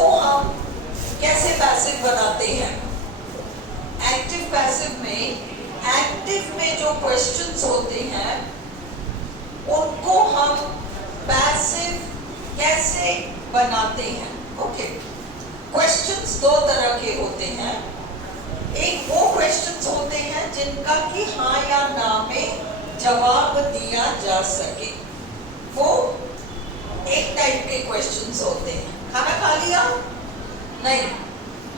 को हम कैसे पैसिव बनाते हैं? एक्टिव पैसिव में, एक्टिव में जो क्वेश्चंस होते हैं उनको हम पैसिव कैसे बनाते हैं? ओके, क्वेश्चंस दो तरह के होते हैं। एक वो क्वेश्चंस होते हैं जिनका कि हाँ या ना में जवाब दिया जा सके, वो एक टाइप के क्वेश्चंस होते हैं। खाना खा लिया? नहीं,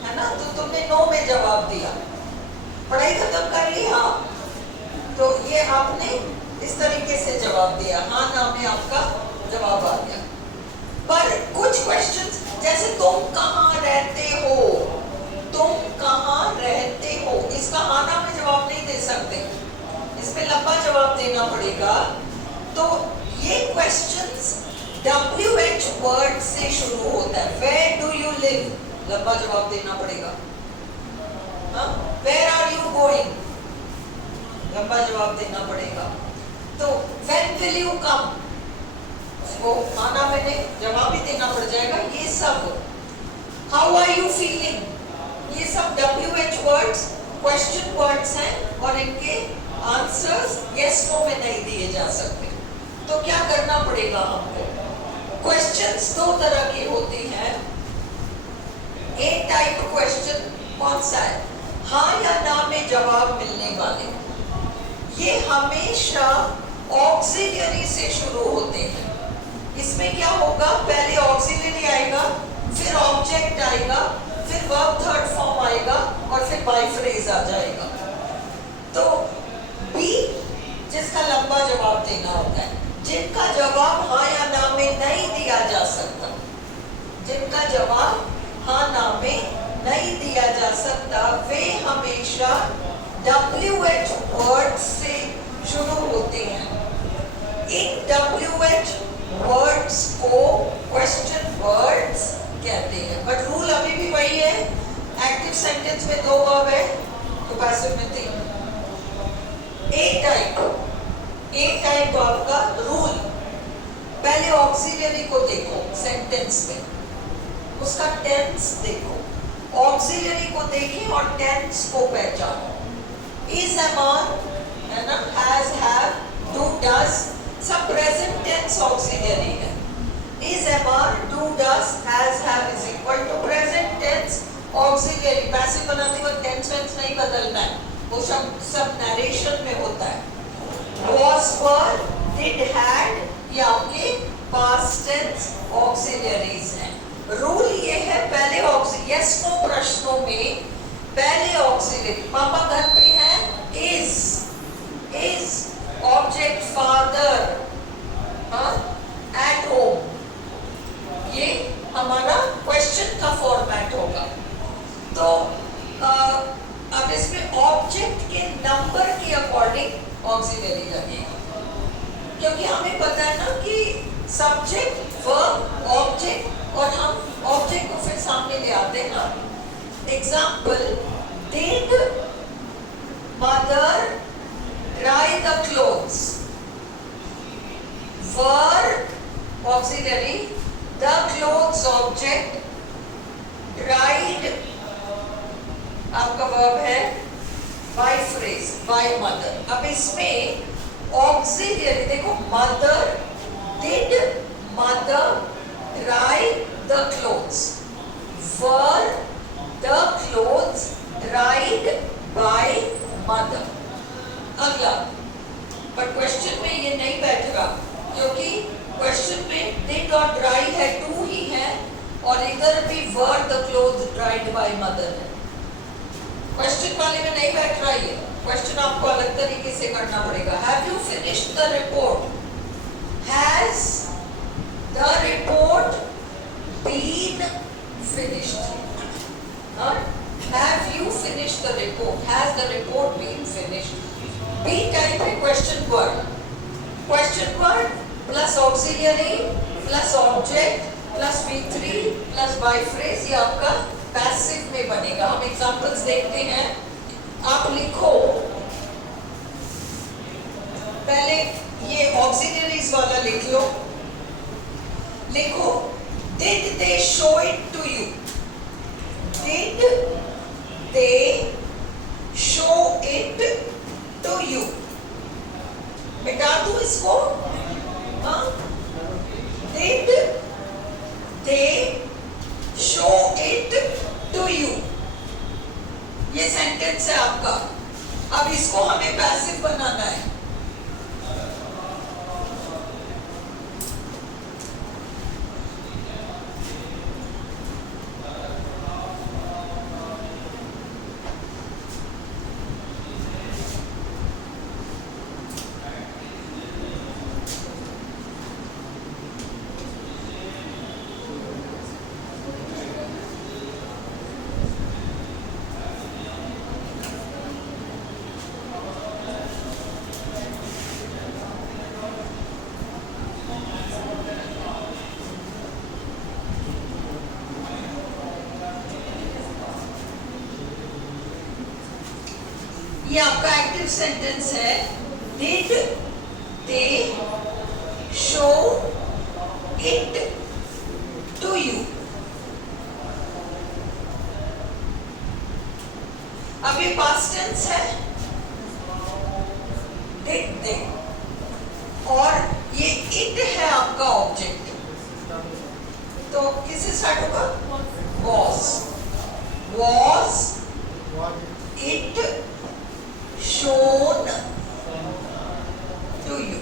है ना, तो तुमने नो में जवाब दिया। पढ़ाई खत्म कर ली? हाँ, तो ये आपने इस तरीके से जवाब दिया, हाँ ना में आपका जवाब आ गया। पर कुछ क्वेश्चंस जैसे तुम कहाँ रहते हो, तुम कहाँ रहते हो, इसका हाँ ना में जवाब नहीं दे सकते, इसमें लंबा जवाब देना पड़ेगा। तो ये क्वेश्चंस WH वर्ड से शुरू होता है। Where do you live? लंबा जवाब देना पड़ेगा। Where are you going? लंबा जवाब देना पड़ेगा। तो when will you come? उसको खाना मैंने जवाब भी देना पड़ जाएगा। ये सब how are you feeling? ये सब WH वर्ड्स क्वेश्चन वर्ड्स हैं और इनके आंसर्स yes no में नहीं दिए जा सकते। तो क्या करना पड़ेगा हमको? क्वेश्चंस दो तरह के होते हैं। एक टाइप क्वेश्चन कौन सा है? हाँ या ना में जवाब मिलने वाले, ये हमेशा ऑक्सिलरी से शुरू होते हैं। इसमें क्या होगा? पहले ऑक्सिलरी आएगा, फिर ऑब्जेक्ट आएगा, फिर वर्ब थर्ड फॉर्म आएगा और फिर बाय फ्रेज आ जाएगा। तो बी जिसका लंबा जवाब देना होता है, जिनका जवाब हाँ या ना में नहीं दिया जा सकता, जिनका जवाब हाँ ना में नहीं दिया जा सकता, वे हमेशा WH वर्ड से शुरू होते हैं। इन WH वर्ड्स को क्वेश्चन वर्ड्स कहते हैं। बट रूल अभी भी वही है, एक्टिव सेंटेंस में दो वर्ब है तो पैसिव में तीन। एक टाइप आपका रूल, पहले ऑक्सिलरी को देखो सेंटेंस में, उसका टेंस देखो, ऑक्सिलरी को देखें और टेंस को पहचानो। इज, एम, आर, है ना, हैज, हैव, डू, डज, सब प्रेजेंट टेंस ऑक्सिलरी है। Is, am, are, do, does, has, have is equal to present tense auxiliary. Passive बनाते वक्त टेंस वेंस नहीं बदलना है, वो सब नरेशन में होता है। was, were, did, had, ये आपके past tense auxiliaries हैं। रूल ये है, पहले yes no प्रश्नों में पहले ऑक्सिलरी, पापा घर पे हैं, is object father, at home, ये हमारा क्वेश्चन का फॉर्मेट होगा। तो अब इसमें ऑब्जेक्ट के नंबर के अकॉर्डिंग ऑक्सिलरी लगेगी, क्योंकि हमें पता है ना कि सब्जेक्ट, वर्ब, ऑब्जेक्ट, और हम ऑब्जेक्ट को फिर सामने ले आते हैं ना। Example, did mother dry the clothes, were auxiliary, the clothes object, dried आपका वर्ब है, बाय फ्रेज, बाय मदर। अब इसमें ऑक्सिलरी देखो, mother, did mother dry the clothes, were the clothes dried by mother. अगला, बट क्वेश्चन में ये नहीं बैठ रहा, क्योंकि क्वेश्चन में डिड और ड्राई है, टू ही है, और इधर भी were the clothes dried by mother है। क्वेश्चन वाले में नहीं बैठ रहा है, क्वेश्चन आपको अलग तरीके से करना पड़ेगा। Have you finished the report, has the report been finished, have you finished the report, has the report been finished. B type है question word plus auxiliary plus object plus V3 plus by phrase, ये आपका passive में बनेगा। हम examples देखते हैं। आप लिखो, पहले ये ऑक्सिलरीज वाला लिख लो। लिखो, Did they show it to you? Did they show it to you? मिटा दूं इसको? हाँ? Did they show it to you? ये सेंटेंस है आपका. अब इसको हमें पैसिव बनाना है. ये आपका एक्टिव सेंटेंस है. Did they show it to you? अब ये पास्ट टेंस है. Did they और ये it है आपका ऑब्जेक्ट. तो किससे स्टार्ट होगा? Was it shown to you?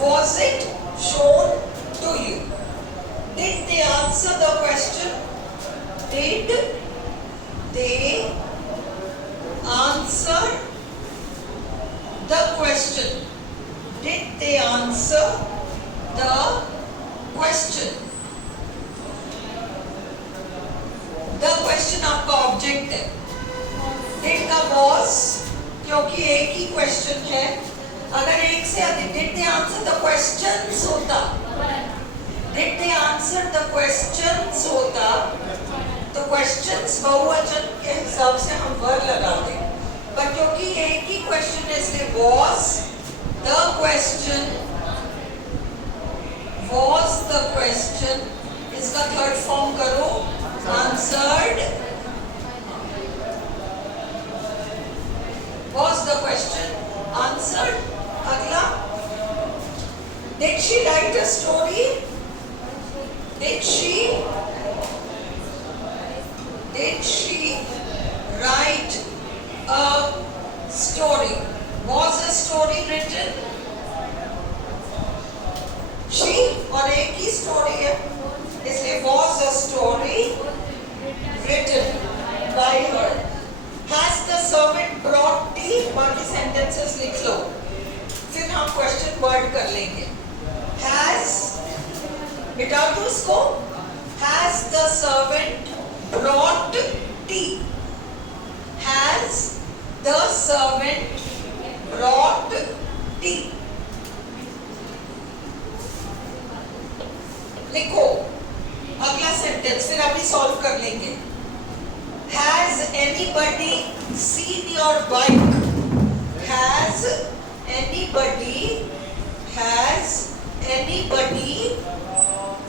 Was it shown to you? Did they answer the question? Did they answer the question? Did they answer the question? The question आपका object है. Did का was क्योंकि एक ही question है. अगर एक से अधिक did they answer the questions होता, did they answer the questions होता, तो questions बहुवचन के हिसाब से हम वर्ब लगाते. पर क्योंकि एक ही क्वेश्चन है इसलिए was the question, was the question. इसका थर्ड फॉर्म करो. Answered was the question. Answered. अगला. Did she write a story? Did she write a story? Was a story written? She और एक ही स्टोरी है इसलिए was a story written by her. Has the servant brought tea? बाकी sentences लिख लो. फिर हम question word कर लेंगे. Has मिटा दो इसको. Has the servant brought tea? Has the servant brought tea? लिखो. अगला सेंटेंस फिर अभी सॉल्व कर लेंगे. Has anybody seen your bike? Has anybody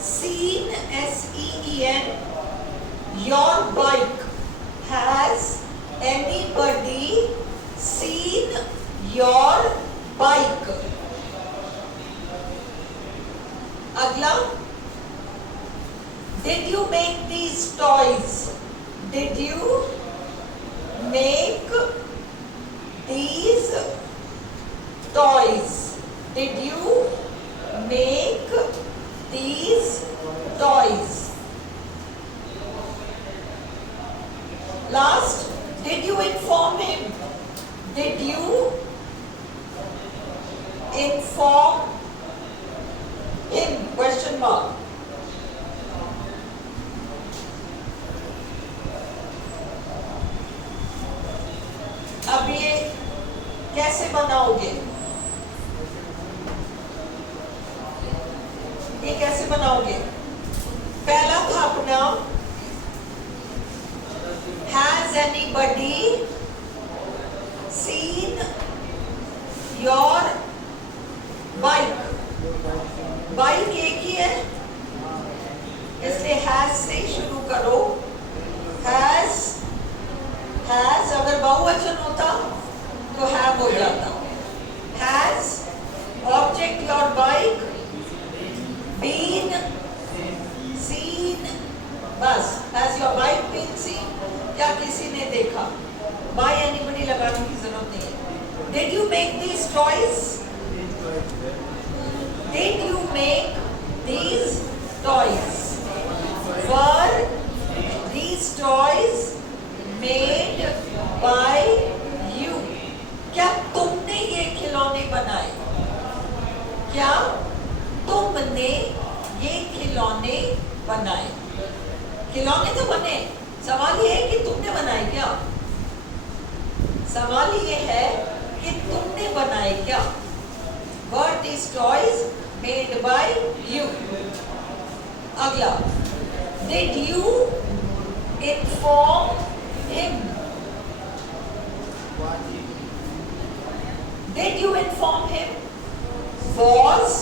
seen S-E-E-N your bike? Has anybody seen your bike? अगला. Did you make these toys? Did you make these toys? Did you make these toys? Last, did you inform him? Did you inform him? Question mark. अब ये कैसे बनाओगे? ये कैसे बनाओगे? पहला था अपना Has anybody seen your bike? Bike एक ही है, इसलिए हैज से शुरू करो। हैज, हैज अगर बहुवचन होता तो हैव हो जाता। Has object your bike been seen, बस has your bike been seen, या किसी ने देखा, बाय एनीबडी लगाने की जरूरत नहीं है। Did you make this toys, did you make these toys, were these toys made by you, क्या तुमने ये खिलौने बनाए, क्या तुमने ये खिलौने बनाए। खिलौने तो बने, सवाल ये है कि तुमने बनाए क्या, सवाल ये है कि तुमने बनाए क्या। Were these toys made by you? अगला, did you inform him? Did you inform him? Was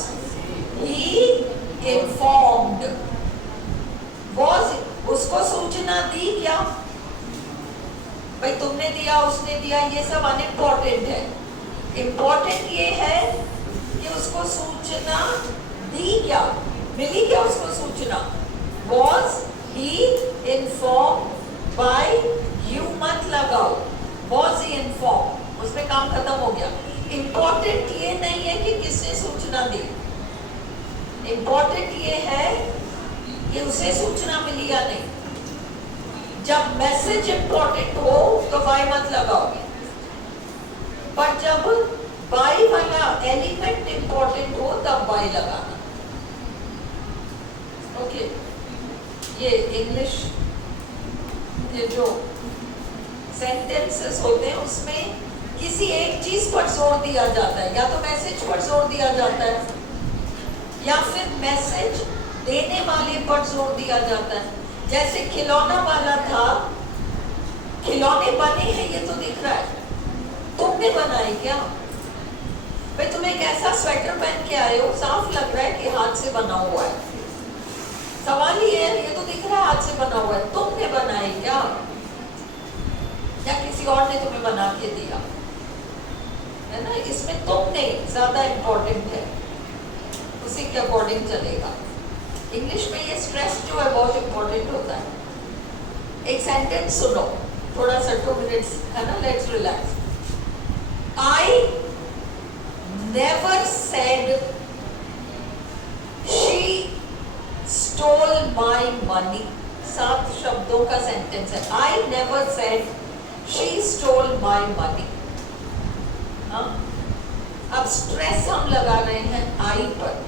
he informed? Was, उसको सूचना दी क्या, भाई तुमने दिया उसने दिया ये सब अनइम्पोर्टेंट है। इम्पोर्टेंट ये है कि उसको सूचना दी क्या, मिली क्या उसको सूचना। Was he informed by you मत लगाओ, was he informed, उसमें काम खत्म हो गया। इम्पोर्टेंट ये नहीं है कि किसने सूचना दी, इम्पोर्टेंट ये है कि उसे सूचना मिली या नहीं। जब मैसेज इंपॉर्टेंट हो तो बाय मत लगाओ, पर जब बाय वाला एलिमेंट इंपॉर्टेंट हो तब बाय लगाना। ओके, ये इंग्लिश ये जो सेंटेंसेस होते हैं उसमें किसी एक चीज पर जोर दिया जाता है, या तो मैसेज पर जोर दिया जाता है या फिर मैसेज देने वाले पर जोर दिया जाता है। जैसे खिलौना वाला था, खिलौने बने हैं ये तो दिख रहा है, तुमने बनाए क्या, भाई तुम एक ऐसा स्वेटर पहन के आए हो साफ लग रहा है कि हाथ से बना हुआ है। सवाल ये है, ये तो दिख रहा है हाथ से बना हुआ है, तुमने बनाए क्या, या किसी और ने तुम्हें बना के दिया, है ना। इसमें तुमने ज्यादा इम्पोर्टेंट है, उसी के अकॉर्डिंग चलेगा। इंग्लिश में ये स्ट्रेस जो है बहुत इम्पोर्टेंट होता है। एक सेंटेंस सुनो, थोड़ा सा 2 मिनट्स है ना, let's relax. I never said she stole my money, 7 शब्दों का सेंटेंस है। I never said she stole my money. अब स्ट्रेस हम लगा रहे हैं आई पर।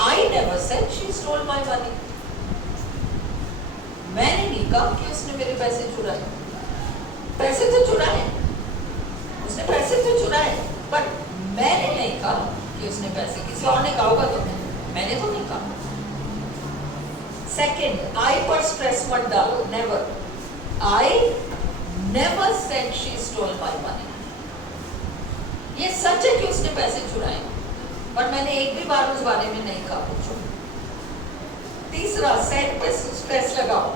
I never said she stole my money. मैंने नहीं कहा कि उसने मेरे पैसे चुराए, पैसे तो चुराए, उसने पैसे तो चुराए, पर मैंने नहीं कहा कि उसने पैसे, किसी और ने कहा होगा तुम्हें, मैंने तो नहीं कहा। सेकेंड, आई पर स्ट्रेस मत डालो, never. I never said she stole my money. ये सच है कि उसने पैसे चुराए, पर मैंने एक भी बार उस बारे में नहीं कहा पूछो। तीसरा, सेड पे स्ट्रेस लगाओ।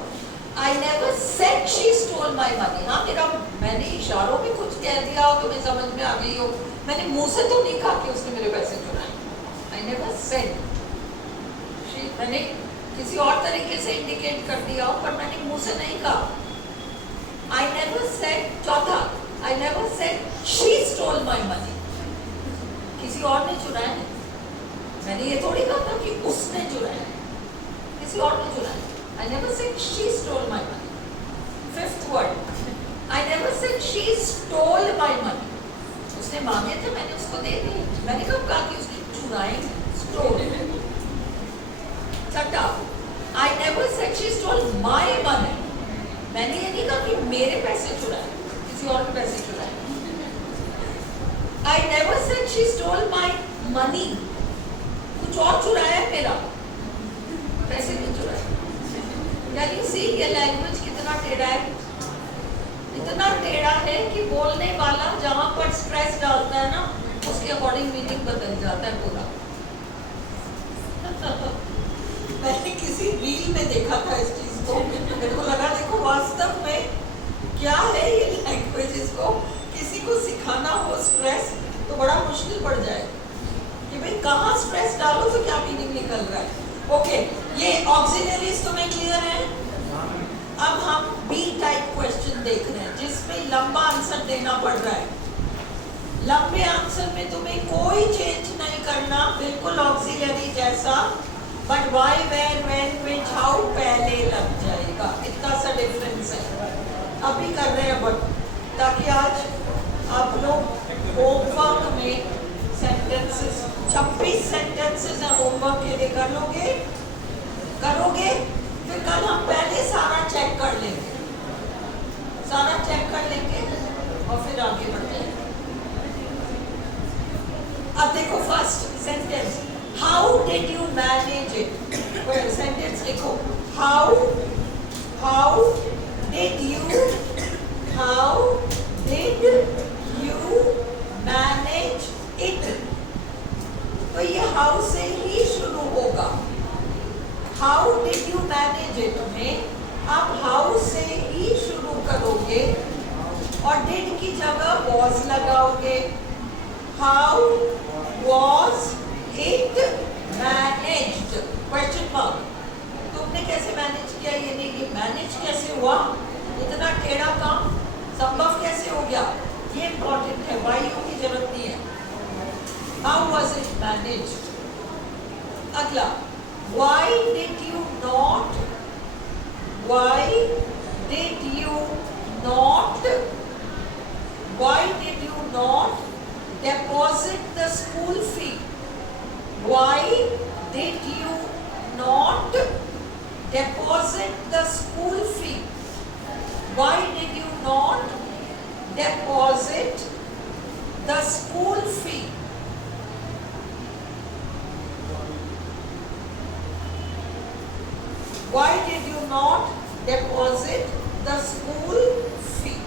I never said she stole my money. हाँ, मेरा मैंने इशारों में कुछ कह दिया हो, तुम्हें समझ में आ गई हो, मैंने मुंह से तो नहीं कहा कि उसने मेरे पैसे चुराए। I never said she, मैंने किसी और तरीके से इंडिकेट कर दिया हो, पर मैंने मुंह से नहीं कहा। I never said, चौथा, I never said she stole my money. किसी और ने चुराया है, मैंने ये थोड़ी कहा था कि उसने चुराया, किसी और ने चुराया। I never said she stole my money. Fifth word, I never said she stole my money. उसने मांगे थे, मैंने उसको दे दिए, मैंने कब कहा कि उसने चुराए, stole। छठा, I never said she stole my money. मैंने ये नहीं कहा कि मेरे पैसे चुराए, किसी और के पैसे चुराए। I never said she stole my money. कुछ और चुराया है मेरा, पैसे नहीं चुराए। Can you see ये लैंग्वेज कितना टेढ़ा है, इतना टेढ़ा है कि बोलने वाला जहाँ पर स्ट्रेस डालता है ना, उसके अकॉर्डिंग मीनिंग बदल जाता है पूरा। मैंने किसी रील में देखा था इस चीज को, मेरे को लगा देखो वास्तव में क्या है ये लैंग्वेज, इसको किसी को सिखाना हो स्ट्रेस तो बड़ा मुश्किल पड़ जाए कि भाई कहाँ स्ट्रेस डालो तो क्या मीनिंग निकल रहा है। ओके, ये ऑक्सिलरीज तुम्हें क्लियर है। अब हम बी टाइप क्वेश्चन देख रहे हैं जिसमें लंबा आंसर देना पड़ रहा है। लंबे आंसर में तुम्हें कोई चेंज नहीं करना, बिल्कुल ऑक्सिलरी जैसा, but why, where, when, which, how पहले लग जाएगा, इतना सा डिफरेंस है। अभी कर रहे हैं बट ताकि आज आप लोग होमवर्क में सेंटेंसेस 26 सेंटेंसेस है होमवर्क के लिए कर लोगे, करोगे, फिर कल हम पहले सारा चेक कर लेंगे, सारा चेक कर लेंगे और फिर आगे बढ़ जाएंगे। अब देखो first sentence, how did you manage it. Sentence लिखो, how did you manage it. तो ये हाउ से ही शुरू होगा। How did you manage it में आप हाउ से ही शुरू करोगे और डिड की जगह वॉज लगाओगे। How was it managed, question mark. तुमने कैसे मैनेज किया, ये नहीं कि मैनेज कैसे हुआ, इतना टेढ़ा काम संभव कैसे हो गया, ये इंपॉर्टेंट है, वायु की जरूरत नहीं है। How was it managed. अगला, why did you not deposit the school fee? Why did you not deposit the school fee? Why did you not deposit the school fee? Why did you not deposit the school fee?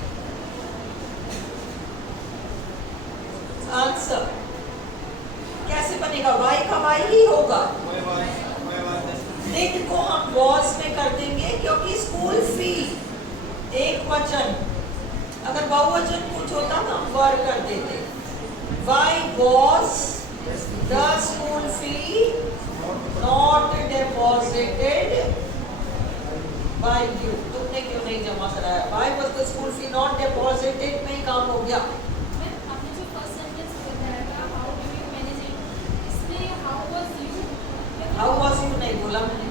Answer कैसे बनेगा, why का why ही होगा। did को हम was में कर देंगे क्योंकि school fee एक वचन, अगर बहुवचन कुछ होता ना वर कर देते। Why was the school fee not deposited by you? तुमने क्यों नहीं जमा कराया? Why was the school fee not deposited में ही काम हो गया। आपने जो फर्स्ट सेंटेंस बताया था, how did you manage it, इसमें how was you, How was you नहीं बोला मैंने,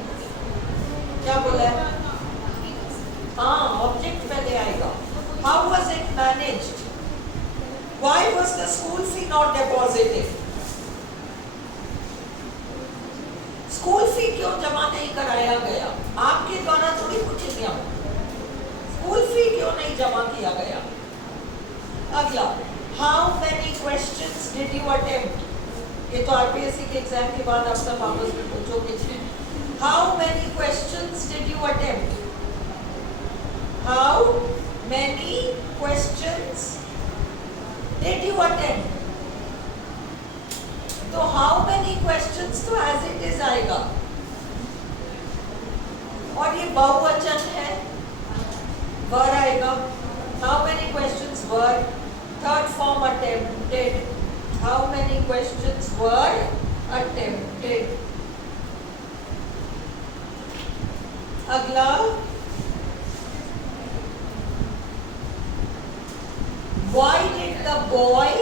क्या बोला है? हाँ, ऑब्जेक्ट पहले आएगा। How was it managed? Why was the school fee not deposited? School fee क्यों जमा नहीं कराया गया? आपके द्वारा थोड़ी पूछे गया, स्कूल फी क्यों नहीं जमा किया गया। अगला, how many questions did you attempt. ये तो आरपीएससी के एग्जाम के बाद आप सब वापस में पूछोगे। How many questions did you attempt. How many questions did you attempt. तो हाउ मेनी क्वेश्चंस तो एज इट इज आएगा और ये बहुवचन है, वर आएगा। How many questions were, third form attempted. How many questions were attempted. अगला, why did the boy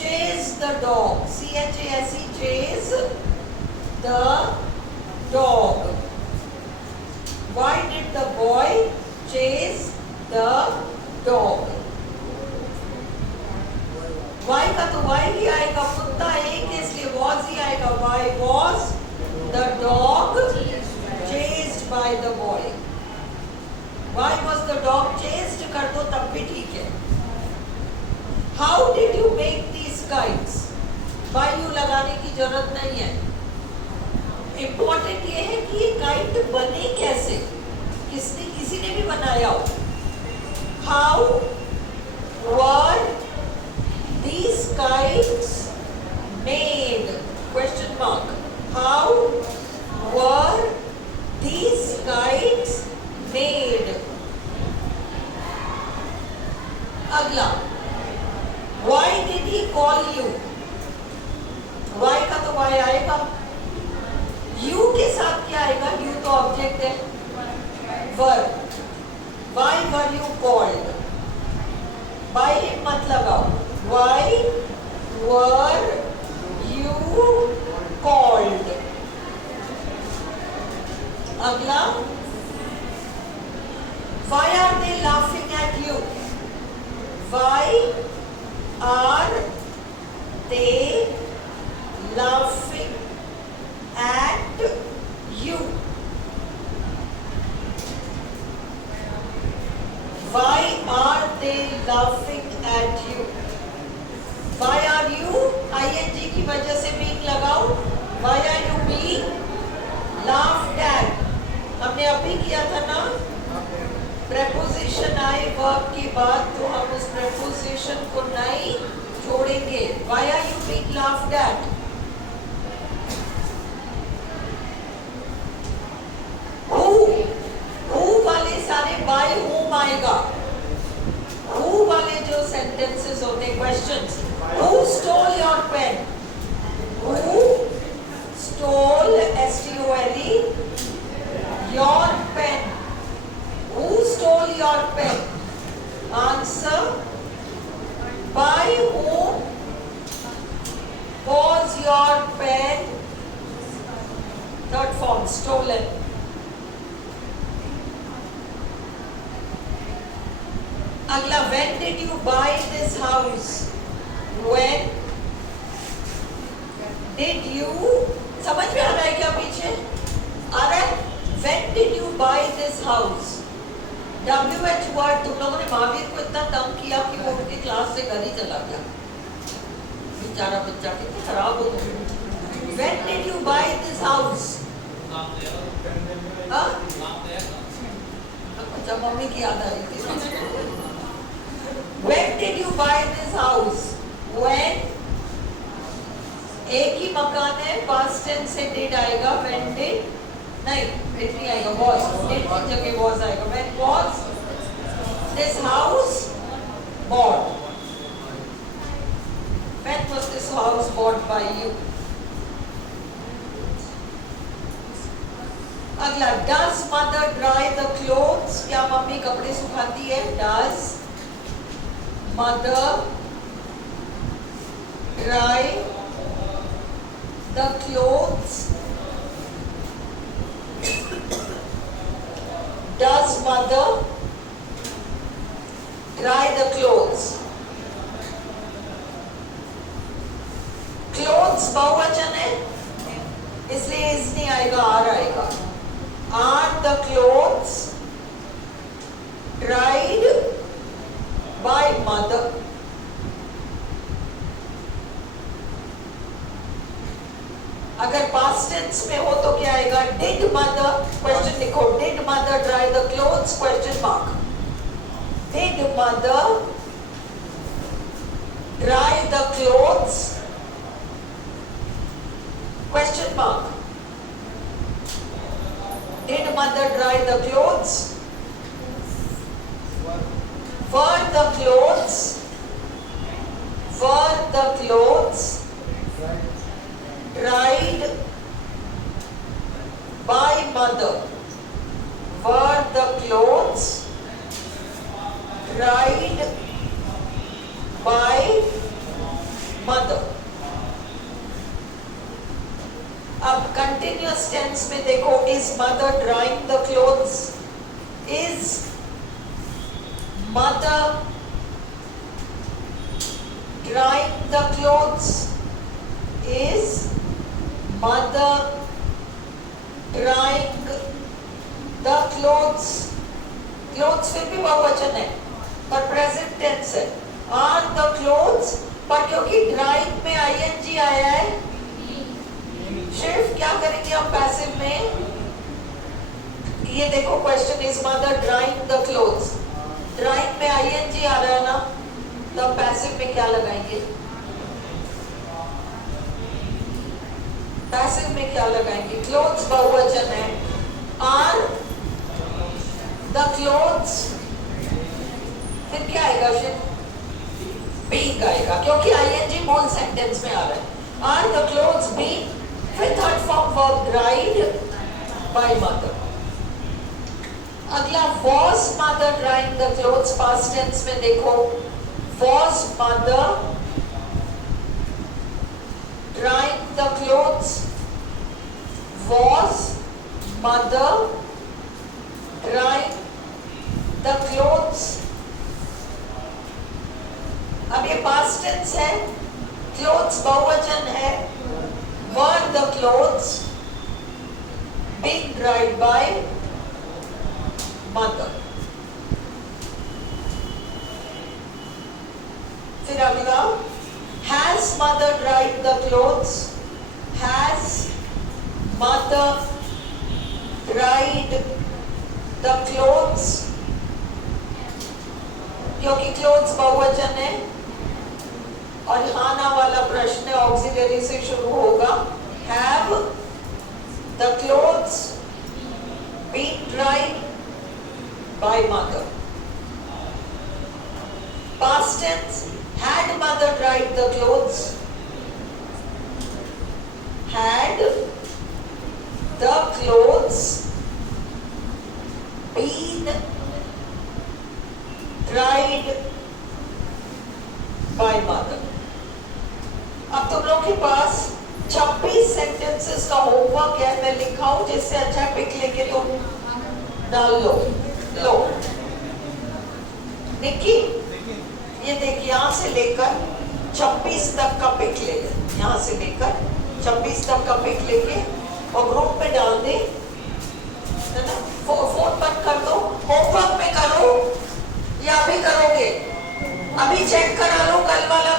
chase the dog? C-H-A-S-E, chase the dog. Why did the boy chase the dog? Why का तो why ही आएगा, कुत्ता एक है इसलिए was ही आएगा। Why was the dog chased by the boy? Why was the dog chased कर दो तब भी ठीक है। How did you make these kites? By you लगाने की जरूरत नहीं है। इम्पोर्टेंट ये है कि ये काइट बने कैसे, किसी ने भी बनाया हो। How were kites made? Question mark. How were these kites made? अगला, why did he call you? why का तो why आएगा, you के साथ क्या आएगा? you तो ऑब्जेक्ट है, verb. why were you called? by मत लगाओ, why were you called? अगला, why are they laughing at you? why are they laughing at you? why are they laughing at you? why are you ing की वजह से being लगाओ, why are you being laughed at? हमने अभी किया था ना, preposition आए verb के बाद तो हम उस preposition को नहीं जोड़ेंगे. why are you being laughed at? who वाले सारे by whom आएगा. who वाले जो sentences होते हैं, questions. who stole your pen? who stole, S-T-O-L-E, your pen? who stole your pen? answer, by whom was your pen? third form, stolen. अगला, when did you buy this house? when did you, समझ में आ रहा है क्या पीछे आ रहा है? when did you buy this house? WH word तुम लोगों ने महावीर को इतना तंग किया कि वो उनकी क्लास से घर ही चला गया. बेचारा बच्चा कितना खराब हो तुम. when did you buy this house? हाँ? अच्छा, मम्मी की याद आ रही थी. when did you buy this house? when एक ही मकान है, past tense से did आएगा. when did नहीं, did नहीं आएगा, was. did की जगह was आएगा. when was this house bought? when was this house bought by you? अगला, does mother dry the clothes? क्या मम्मी कपड़े सुखाती है? does mother dry the clothes? does mother dry the clothes? clothes बहुवचन है, इसलिए is नहीं आएगा, are आएगा. are the clothes dried by mother? अगर past tense में हो तो क्या आएगा? did mother, question लिखो, did mother dry the clothes? question mark. did mother dry the clothes? question mark. did mother dry the clothes? were the clothes dried by mother? were the clothes dried by mother? अब continuous tense में देखो, is mother drying the clothes? is mother drying the clothes? is mother drying the clothes? clothes फिर भी बहुवचन है, पर present tense है. are the clothes, पर क्योंकि drying में ing आया है, सिर्फ क्या करेंगे हम पैसिव में? ये देखो, question is mother drawing the clothes. Drawing में ing आ रहा है ना, तो पैसिव में क्या लगाएंगे? पैसिव में क्या लगाएंगे? क्लोथ्स बहुवचन है, आर द क्लोथ्स, फिर क्या आएगा? बीइंग आएगा, क्योंकि आईएनजी मूल सेंटेंस में आ रहा है। आर द क्लोथ्स बीइंग, फिर third form verb dried by mother. अगला was mother drying the clothes, past tense में देखो, was mother drying the clothes, was mother drying the clothes। अब ये past tense है, clothes बहुवचन है, were the clothes being dried by mother। फिर अगला has mother dried the clothes, has mother dried the clothes, क्योंकि clothes बहुवचन है और हाना वाला प्रश्न ऑक्सिलरी से शुरू होगा। have the clothes been dried by mother। Past tense, had mother dried the clothes, had the clothes been dried by mother। अब तुम लोग के पास 26 सेंटेंसेस का होमवर्क है, मैं लिखाऊं जिससे अच्छा पिक लेके तुम डाल लो। लो निक्की, ये देख, यहाँ से लेकर 26 तक का पिक ले ले, यहाँ से लेकर 26 तक का पिक लेके और ग्रुप में डाल दे, है ना? फोन बंद कर दो, होमवर्क में करो या अभी करोगे? अभी चेक करा लो कल वाला।